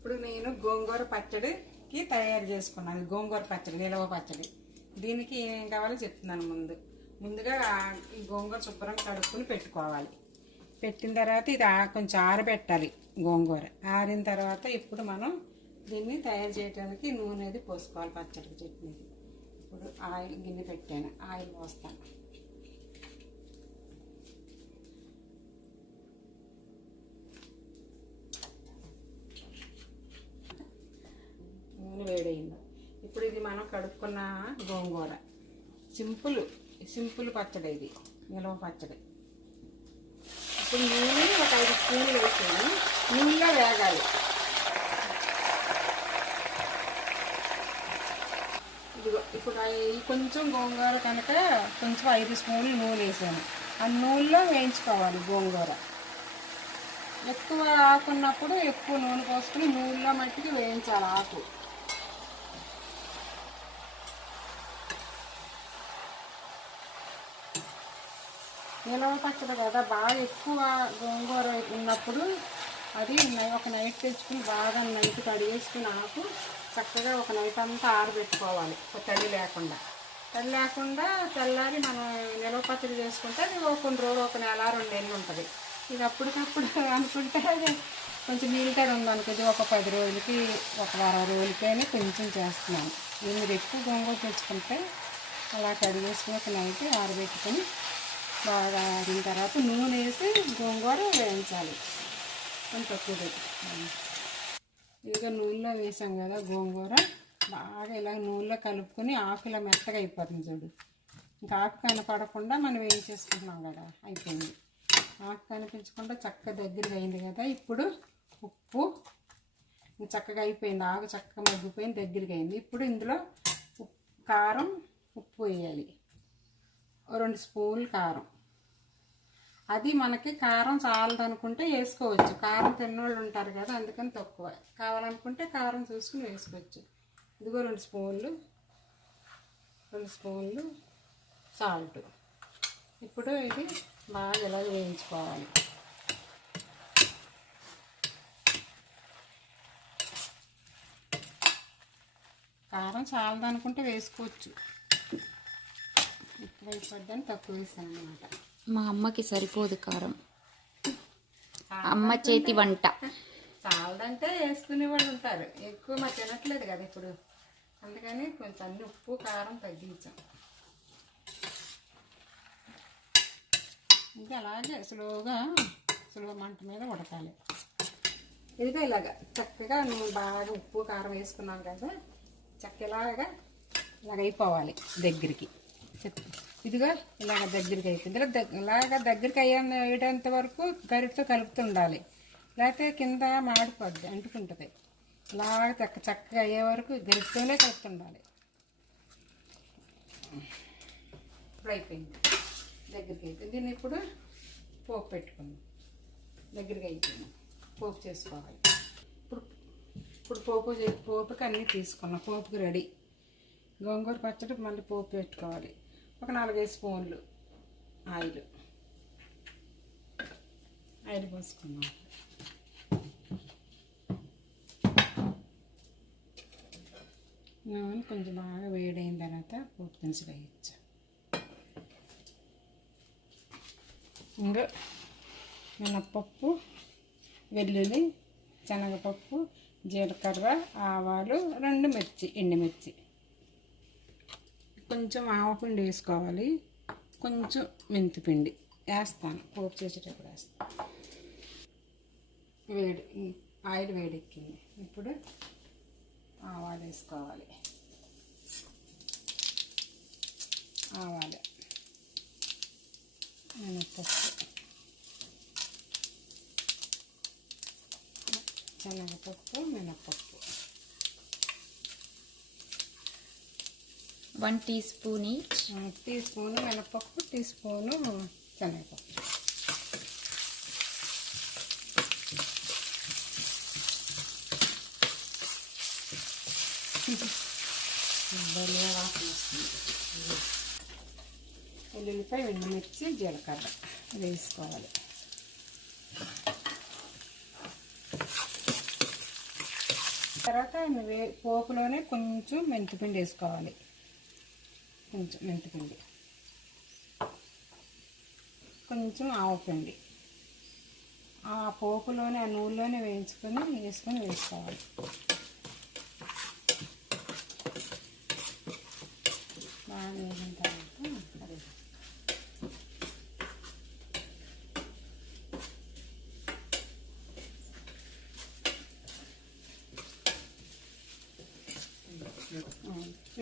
ఇప్పుడు నేను గోంగూర పచ్చడికి తయారు చేసుకున్నాను. గోంగూర పచ్చడి, నిలవ పచ్చడి. దీనికి ఏమేం కావాలో చెప్తున్నాను. ముందుగా ఈ గోంగూర శుభ్రంగా కడుక్కొని పెట్టుకోవాలి. పెట్టిన తర్వాత ఇది కొంచెం ఆరబెట్టాలి. గోంగూర ఆరిన తర్వాత ఇప్పుడు మనం దీన్ని తయారు చేయడానికి నూనె అది పోసుకోవాలి. పచ్చడికి చట్నీకి ఇప్పుడు ఆయిల్ గిన్నె పెట్టాను, ఆయిల్ పోస్తాను. నూనె వేడైంది. ఇప్పుడు ఇది మనం కడుక్కున్న గోంగూర సింపుల్ పచ్చడి, ఇది నిలవ పచ్చడి. ఇప్పుడు నూనె ఒక 5 స్పూన్లు వేసాను. నూనెలో వేగాలి. ఇదిగో ఇప్పుడు కొంచెం గోంగూర కనుక కొంచెం 5 స్పూన్లు నూనె వేసాను. ఆ నూనెలో వేయించుకోవాలి గోంగూర. ఎక్కువ ఆకున్నప్పుడు ఎక్కువ నూనె పోసుకుని నూనెలో మట్టికి వేయించాలి ఆకు. నిలవ పచ్చడి కదా, బాగా ఎక్కువ గోంగూర ఉన్నప్పుడు అది ఒక నైట్ తెచ్చుకుని బాగా నైట్ కడిగేసుకుని ఆకు చక్కగా ఒక నైట్ అంతా ఆరబెట్టుకోవాలి. తడి లేకుండా తెల్లారి మనం నిలవ పచ్చడి చేసుకుంటే అది కొన్ని రోజులు, ఒక నెల 2 నెలలు ఉంటుంది. ఇది అప్పటికప్పుడు అనుకుంటే కొంచెం నీళ్ళగా ఉందనుకోండి, ఒక 10 రోజులకి, ఒక 20 రోజులకైనా కొంచెం చేస్తున్నాను. మీరు ఎక్కువ గోంగూర తెచ్చుకుంటే అలా కడిగేసుకుని ఒక నైట్ ఆరబెట్టుకొని బాగా ఆరిన తర్వాత నూనె వేసి గోంగూర వేయించాలి. కొంచెం తక్కువ ఇదిగా నూనెలో వేసాం కదా గోంగూర, బాగా ఇలా నూనెలో కలుపుకొని ఆకులా మెత్తగా అయిపోతుంది చూడు. ఇంకా ఆకు కనపడకుండా మనం వేయించేసుకుంటున్నాం కదా, అయిపోయింది. ఆకు కనిపించకుండా చక్కగా దగ్గరగా అయింది కదా. ఇప్పుడు ఉప్పు చక్కగా అయిపోయింది, ఆకు చక్కగా మగ్గిపోయింది, దగ్గరగా అయింది. ఇప్పుడు ఇందులో కారం, ఉప్పు వేయాలి. 2 స్పూన్లు కారం. అది మనకి కారం చాలదు అనుకుంటే వేసుకోవచ్చు. కారం తిన్నోళ్ళు ఉంటారు కదా, అందుకని తక్కువ. కావాలనుకుంటే కారం చూసుకుని వేసుకోవచ్చు. ఇదిగో 2 స్పూన్లు సాల్ట్. ఇప్పుడు ఇది బాగా ఇలాగ వేయించుకోవాలి. కారం చాలదు అనుకుంటే వేసుకోవచ్చు. ఎక్కువ అయిపోద్దని తక్కువ వేసాను అన్నమాట. మా అమ్మకి సరిపోదు కారం, అమ్మ చేతి వంట. చాలదంటే వేసుకునే వాళ్ళు ఉంటారు, ఎక్కువ మా తినట్లేదు కదా ఇప్పుడు, అందుకని కొంచెం అన్ని ఉప్పు కారం తగ్గించాం. ఇంకా అలాగే స్లోగా మంట మీద ఉడకాలి. ఇదిగా ఇలాగా చక్కగా నువ్వు బాగా ఉప్పు కారం వేసుకున్నాం కదా, ఇలాగ అయిపోవాలి దగ్గరికి. ఇదిగా ఇలాగ దగ్గరికి అయిపోయింది. ఇలాగ దగ్గరికి అయ్యేంత వరకు గరిటతో కలుపుతుండాలి, లేకపోతే కింద మాడిపోద్ది, అంటుకుంటుంది. ఇలాగ చక్కగా అయ్యే వరకు గరిటతోనే కలుపుతుండాలి. ఇప్పుడు అయిపోయింది, దగ్గరికి అయిపోయింది. దీన్ని ఇప్పుడు పోపు పెట్టుకుందాం. దగ్గరికి అయిపోయింది, పోపు చేసుకోవాలి. ఇప్పుడు పోపుకి అన్నీ తీసుకున్నాం. పోపుకి రెడీ. గోంగూర పచ్చడి మళ్ళీ పోపు పెట్టుకోవాలి. ఒక 4-5 స్పూన్లు ఆయిల్ పోసుకున్నాం. నూనె కొంచెం బాగా వేడైన తర్వాత పోపు దినుసులు వేయచ్చు. ఇంకా మినప్పప్పు, వెల్లుల్లి, శనగపప్పు, జీలకర్ర, ఆవాలు, 2 ఎండుమిర్చి, కొంచెం ఆవపిండి వేసుకోవాలి, కొంచెం మెంతిపిండి వేస్తాను. పోపు చేసేటప్పుడు వేస్తాను. ఆయిల్ వేడెక్కింది. ఇప్పుడు ఆవాలు వేసుకోవాలి. మినప్పప్పు, శనగపప్పు, మినప్పప్పు. 1 teaspoon each. టీస్పూను మినప్పప్పు, టీస్పూను శనగపప్పు. ఉల్లిపాయ, ఎండుమిర్చి, జీలకర్ర వేసుకోవాలి. తర్వాత పోపులోనే కొంచెం మెంతిపిండి వేసుకోవాలి. కొంచెం మెంతిపిండి, కొంచెం ఆవపిండి ఆ పోపులోనే ఆ నూనెలోనే వేసుకొని వేసుకోవాలి. బాగా వేగిన తర్వాత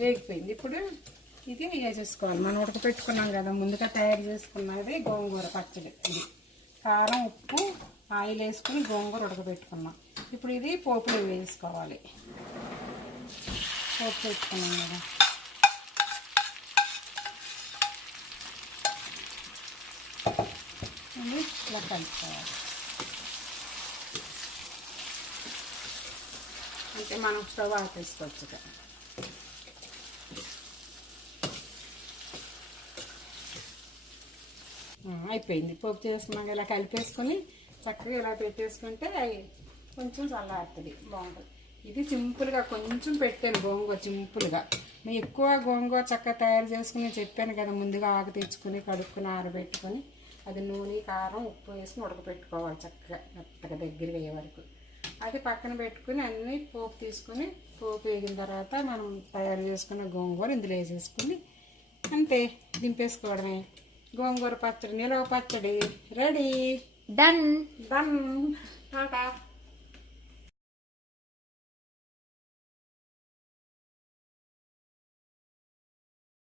వేగిపోయింది. ఇప్పుడు ఇది వేసేసుకోవాలి. మనం ఉడకపెట్టుకున్నాం కదా, ముందుగా తయారు చేసుకున్నది గోంగూర పచ్చడి. ఇది కారం, ఉప్పు, ఆయిల్ వేసుకుని గోంగూర ఉడకపెట్టుకున్నాం. ఇప్పుడు ఇది పోపులో వేసుకోవాలి. పోపు పెట్టుకున్నాం కదా, ఇది ఇలా కలుపుకోవాలి. అంటే మనం స్టవ్ ఆపేసుకోవచ్చు కదా. అయిపోయింది. పోపు చేసుకున్నాక ఇలా కలిపేసుకొని చక్కగా ఇలా పెట్టేసుకుంటే కొంచెం చల్లారుతుంది, బాగుంటుంది. ఇది సింపుల్గా కొంచెం పెట్టాను గోంగూర, సింపుల్గా. నేను ఎక్కువ గోంగూర చక్కగా తయారు చేసుకుని చెప్పాను కదా, ముందుగా ఆకు తెచ్చుకొని కడుక్కుని ఆరబెట్టుకొని అది నూనె, కారం, ఉప్పు వేసుకుని ఉడకపెట్టుకోవాలి చక్కగా మెత్తగా దగ్గరికి అయ్యే వరకు. అది పక్కన పెట్టుకుని అన్నీ పోపు తీసుకుని, పోపు వేగిన తర్వాత మనం తయారు చేసుకున్న గోంగూర ఇందులో వేసేసుకుని అంతే, దింపేసుకోవడమే. గోంగూర పచ్చడి, నిలవ పచ్చడి రెడీ. డన్. డన్. టాటా.